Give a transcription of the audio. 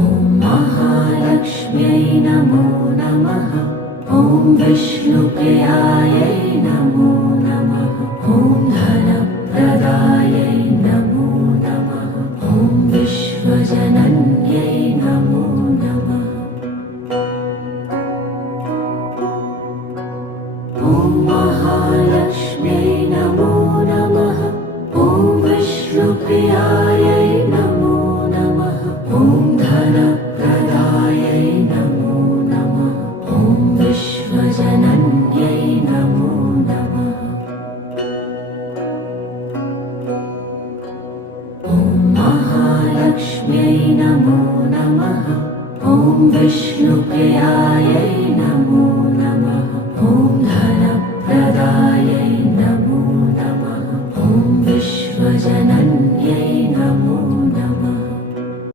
ॐ महालक्ष्म्यै नमो नमः। ॐ विष्णुप्रियायै नमो नमः। ॐ धनप्रदायै नमो नमः। ॐ विश्वजनन्यै नमो नमः। ॐ महालक्ष्म्यै नमो नमः। ॐ विष्णुप्रियायै नमो नमः। ॐ धनप्रदायै नमो नमः। ॐ विश्वजनन्यै नमो नमः। ॐ महालक्ष्म्यै नमो नमः। ॐ विष्णुप्रियायै नमो नमः। ॐ